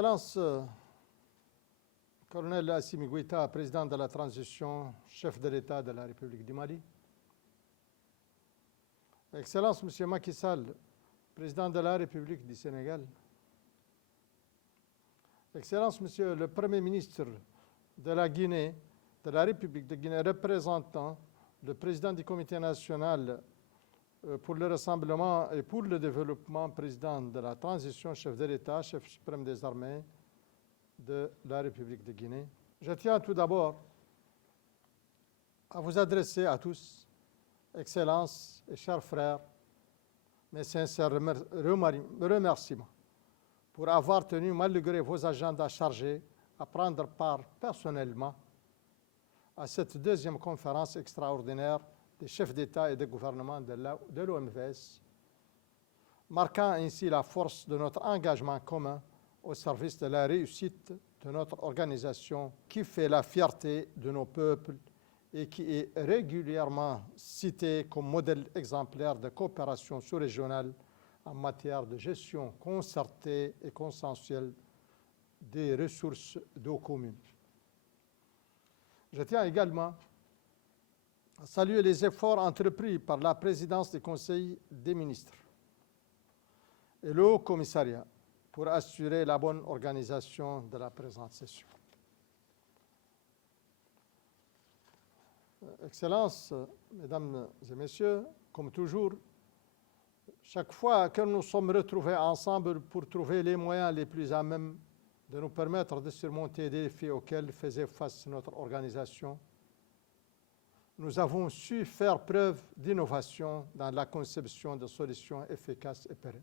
Excellence, Colonel Assimi Goïta, président de la transition, chef de l'État de la République du Mali. Excellence, Monsieur Macky Sall, président de la République du Sénégal. Excellence, Monsieur le Premier ministre de la Guinée, de la République de Guinée, représentant le président du Comité national pour le rassemblement et pour le développement, président de la transition, chef de l'État, chef suprême des armées de la République de Guinée. Je tiens tout d'abord à vous adresser à tous, Excellences et chers frères, mes sincères remerciements pour avoir tenu, malgré vos agendas chargés, à prendre part personnellement à cette deuxième conférence extraordinaire des chefs d'État et de gouvernement de l'OMVS, marquant ainsi la force de notre engagement commun au service de la réussite de notre organisation qui fait la fierté de nos peuples et qui est régulièrement citée comme modèle exemplaire de coopération sous-régionale en matière de gestion concertée et consensuelle des ressources d'eau communes. Je tiens également à saluer les efforts entrepris par la présidence du Conseil des ministres et le Haut Commissariat pour assurer la bonne organisation de la présente session. Excellences, Mesdames et Messieurs, comme toujours, chaque fois que nous sommes retrouvés ensemble pour trouver les moyens les plus à même de nous permettre de surmonter des défis auxquels faisait face notre organisation, nous avons su faire preuve d'innovation dans la conception de solutions efficaces et pérennes.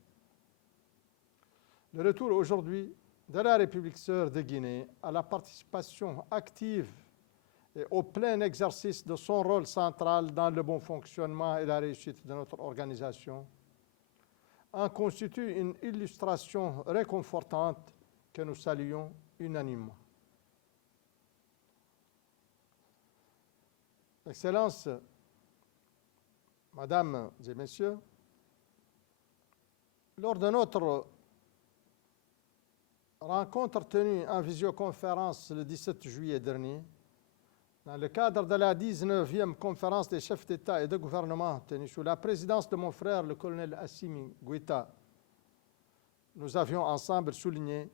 Le retour aujourd'hui de la République sœur de Guinée à la participation active et au plein exercice de son rôle central dans le bon fonctionnement et la réussite de notre organisation en constitue une illustration réconfortante que nous saluons unanimement. Excellences, Mesdames et Messieurs, lors de notre rencontre tenue en visioconférence le 17 juillet dernier, dans le cadre de la 19e conférence des chefs d'État et de gouvernement tenue sous la présidence de mon frère, le colonel Assimi Goïta, nous avions ensemble souligné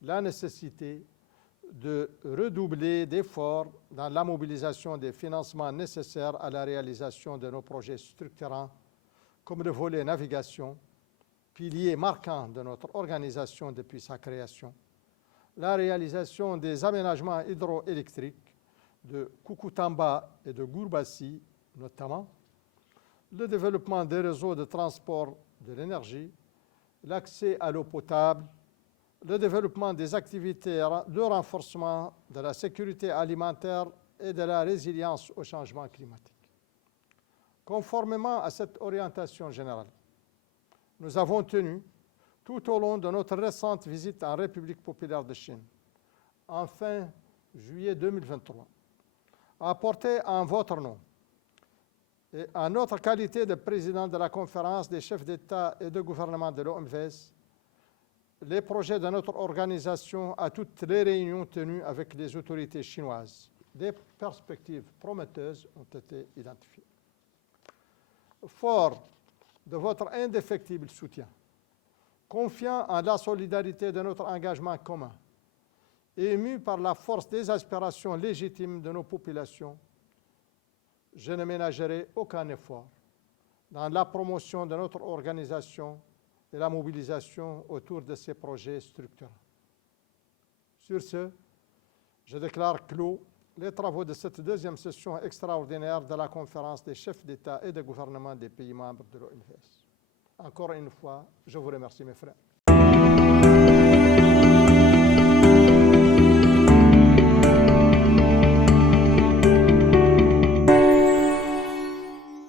la nécessité de redoubler d'efforts dans la mobilisation des financements nécessaires à la réalisation de nos projets structurants, comme le volet navigation, pilier marquant de notre organisation depuis sa création, la réalisation des aménagements hydroélectriques de Koukountamba et de Gourbassi notamment, le développement des réseaux de transport de l'énergie, l'accès à l'eau potable, le développement des activités de renforcement de la sécurité alimentaire et de la résilience au changement climatique. Conformément à cette orientation générale, nous avons tenu, tout au long de notre récente visite en République populaire de Chine, en fin juillet 2023, à apporter en votre nom et en notre qualité de président de la conférence des chefs d'État et de gouvernement de l'OMVS, les projets de notre organisation à toutes les réunions tenues avec les autorités chinoises. Des perspectives prometteuses ont été identifiées. Fort de votre indéfectible soutien, confiant en la solidarité de notre engagement commun, et ému par la force des aspirations légitimes de nos populations, je ne ménagerai aucun effort dans la promotion de notre organisation et la mobilisation autour de ces projets structurants. Sur ce, je déclare clos les travaux de cette deuxième session extraordinaire de la conférence des chefs d'État et de gouvernement des pays membres de l'OMVS. Encore une fois, je vous remercie, mes frères.